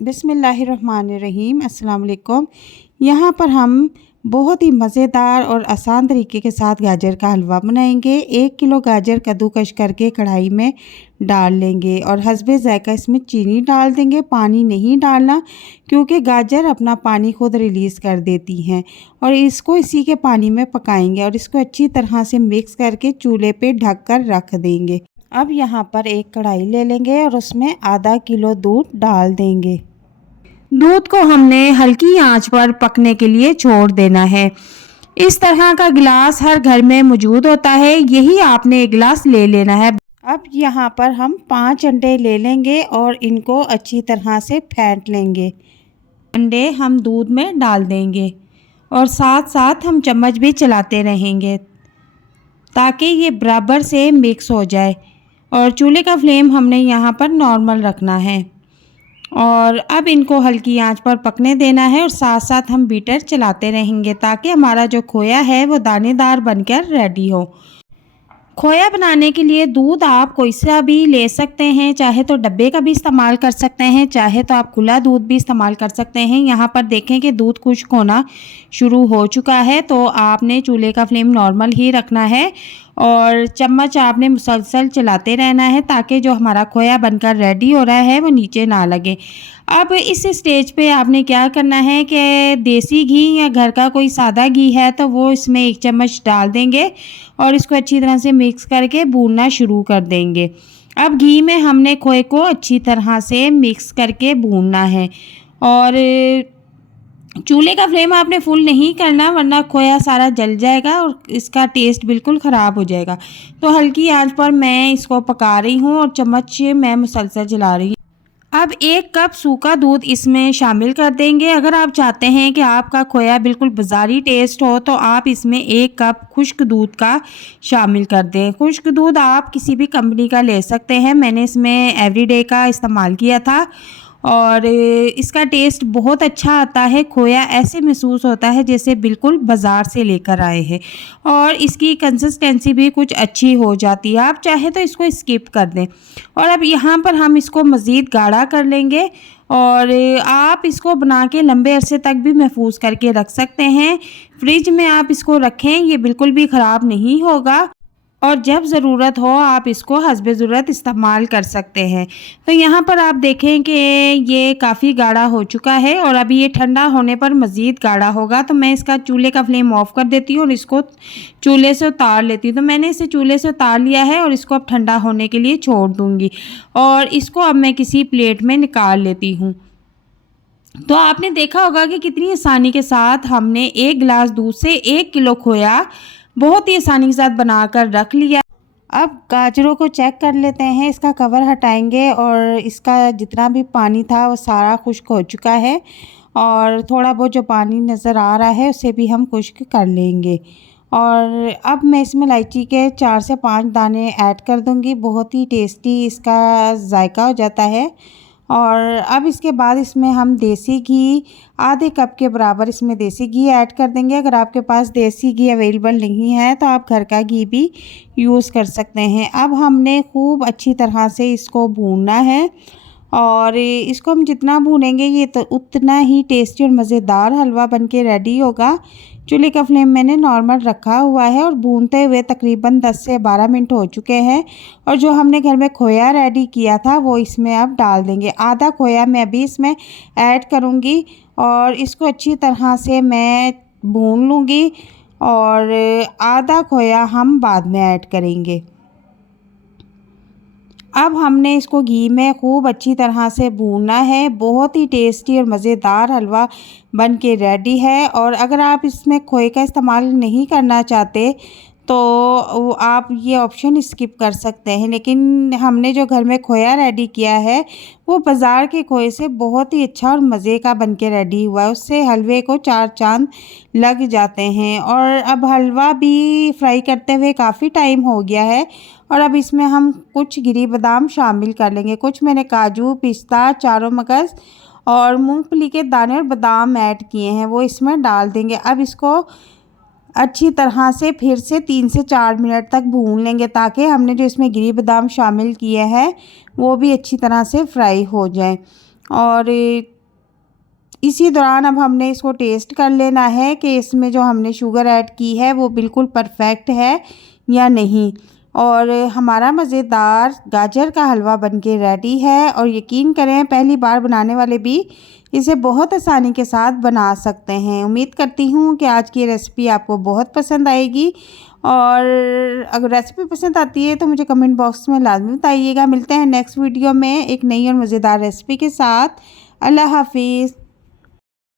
बिस्मिल्लाहिर्रहमानिर्रहीम अस्सलाम वालेकुम। यहाँ पर हम बहुत ही मज़ेदार और आसान तरीके के साथ गाजर का हलवा बनाएंगे। 1 किलो गाजर कद्दूकस करके कढ़ाई में डाल लेंगे और हस्बे ज़ायक़ा इसमें चीनी डाल देंगे। पानी नहीं डालना क्योंकि गाजर अपना पानी खुद रिलीज़ कर देती हैं और इसको इसी के पानी में पकाएंगे और इसको अच्छी तरह से मिक्स करके चूल्हे पे ढक कर रख देंगे। अब यहाँ पर एक कढ़ाई ले लेंगे और उसमें आधा किलो दूध डाल देंगे। दूध को हमने हल्की आंच पर पकने के लिए छोड़ देना है। इस तरह का गिलास हर घर में मौजूद होता है, यही आपने एक गिलास ले लेना है। अब यहाँ पर हम 5 अंडे ले लेंगे और इनको अच्छी तरह से फेंट लेंगे। अंडे हम दूध में डाल देंगे और साथ साथ हम चम्मच भी चलाते रहेंगे ताकि ये बराबर से मिक्स हो जाए। और चूल्हे का फ्लेम हमने यहाँ पर नॉर्मल रखना है और अब इनको हल्की आंच पर पकने देना है और साथ साथ हम बीटर चलाते रहेंगे ताकि हमारा जो खोया है वो दानेदार बनकर रेडी हो। खोया बनाने के लिए दूध आप कोई सा भी ले सकते हैं, चाहे तो डब्बे का भी इस्तेमाल कर सकते हैं, चाहे तो आप खुला दूध भी इस्तेमाल कर सकते हैं। यहाँ पर देखें कि दूध खुश्क होना शुरू हो चुका है तो आपने चूल्हे का फ्लेम नॉर्मल ही रखना है और चम्मच आपने मुसलसल चलाते रहना है ताकि जो हमारा खोया बनकर रेडी हो रहा है वो नीचे ना लगे। अब इस स्टेज पे आपने क्या करना है कि देसी घी या घर का कोई सादा घी है तो वो इसमें 1 चम्मच डाल देंगे और इसको अच्छी तरह से मिक्स करके भूनना शुरू कर देंगे। अब घी में हमने खोए को अच्छी तरह से मिक्स करके भूनना है और चूल्हे का फ्लेम आपने फुल नहीं करना वरना खोया सारा जल जाएगा और इसका टेस्ट बिल्कुल ख़राब हो जाएगा। तो हल्की आंच पर मैं इसको पका रही हूँ और चम्मच मैं मुसलसल चला रही हूँ। अब 1 कप सूखा दूध इसमें शामिल कर देंगे। अगर आप चाहते हैं कि आपका खोया बिल्कुल बाज़ारी टेस्ट हो तो आप इसमें 1 कप खुश्क दूध का शामिल कर दें। खुश्क दूध आप किसी भी कंपनी का ले सकते हैं, मैंने इसमें एवरीडे का इस्तेमाल किया था और इसका टेस्ट बहुत अच्छा आता है। खोया ऐसे महसूस होता है जैसे बिल्कुल बाज़ार से लेकर आए हैं और इसकी कंसिस्टेंसी भी कुछ अच्छी हो जाती है। आप चाहे तो इसको स्किप कर दें और अब यहाँ पर हम इसको मज़ीद गाढ़ा कर लेंगे और आप इसको बना के लंबे अरसे तक भी महफूज करके रख सकते हैं। फ्रिज में आप इसको रखें, ये बिल्कुल भी ख़राब नहीं होगा और जब ज़रूरत हो आप इसको हस्बे ज़रूरत इस्तेमाल कर सकते हैं। तो यहाँ पर आप देखें कि ये काफ़ी गाढ़ा हो चुका है और अभी ये ठंडा होने पर मज़ीद गाढ़ा होगा तो मैं इसका चूल्हे का फ्लेम ऑफ़ कर देती हूँ और इसको चूल्हे से उतार लेती हूँ। तो मैंने इसे चूल्हे से उतार लिया है और इसको अब ठंडा होने के लिए छोड़ दूँगी और इसको अब मैं किसी प्लेट में निकाल लेती हूँ। तो आपने देखा होगा कि कितनी आसानी के साथ हमने 1 गिलास दूध से 1 किलो खोया बहुत ही आसानी के साथ बनाकर रख लिया। अब गाजरों को चेक कर लेते हैं, इसका कवर हटाएंगे और इसका जितना भी पानी था वो सारा खुश्क हो चुका है और थोड़ा बहुत जो पानी नज़र आ रहा है उसे भी हम खुश्क कर लेंगे। और अब मैं इसमें इलायची के 4 से 5 दाने ऐड कर दूंगी, बहुत ही टेस्टी इसका जायका हो जाता है। और अब इसके बाद इसमें हम देसी घी आधे कप के बराबर इसमें देसी घी ऐड कर देंगे। अगर आपके पास देसी घी अवेलेबल नहीं है तो आप घर का घी भी यूज़ कर सकते हैं। अब हमने खूब अच्छी तरह से इसको भूनना है और इसको हम जितना भूनेंगे ये तो उतना ही टेस्टी और मज़ेदार हलवा बनके रेडी होगा। चूल्हे का फ्लेम मैंने नॉर्मल रखा हुआ है और भूनते हुए तकरीबन 10 से 12 मिनट हो चुके हैं और जो हमने घर में खोया रेडी किया था वो इसमें अब डाल देंगे। आधा खोया मैं अभी इसमें ऐड करूँगी और इसको अच्छी तरह से मैं भून लूँगी और आधा खोया हम बाद में ऐड करेंगे। अब हमने इसको घी में खूब अच्छी तरह से भूनना है। बहुत ही टेस्टी और मज़ेदार हलवा बन के रेडी है और अगर आप इसमें खोए का इस्तेमाल नहीं करना चाहते तो आप ये ऑप्शन स्किप कर सकते हैं, लेकिन हमने जो घर में खोया रेडी किया है वो बाज़ार के खोए से बहुत ही अच्छा और मज़े का बन के रेडी हुआ है। उससे हलवे को 4 चांद लग जाते हैं और अब हलवा भी फ्राई करते हुए काफ़ी टाइम हो गया है और अब इसमें हम कुछ गिरी बादाम शामिल कर लेंगे। कुछ मैंने काजू, पिस्ता, चारों मगज़ और मूंगफली के दाने और बादाम ऐड किए हैं वो इसमें डाल देंगे। अब इसको अच्छी तरह से फिर से 3 से 4 मिनट तक भून लेंगे ताकि हमने जो इसमें गिरी बादाम शामिल किए हैं वो भी अच्छी तरह से फ्राई हो जाए। और इसी दौरान अब हमने इसको टेस्ट कर लेना है कि इसमें जो हमने शुगर ऐड की है वो बिल्कुल परफेक्ट है या नहीं। और हमारा मज़ेदार गाजर का हलवा बनके रेडी है। और यकीन करें पहली बार बनाने वाले भी इसे बहुत आसानी के साथ बना सकते हैं। उम्मीद करती हूँ कि आज की रेसिपी आपको बहुत पसंद आएगी। और अगर रेसिपी पसंद आती है तो मुझे कमेंट बॉक्स में लाजमी बताइएगा। मिलते हैं नेक्स्ट वीडियो में एक नई और मज़ेदार रेसिपी के साथ। अल्लाह हाफिज़।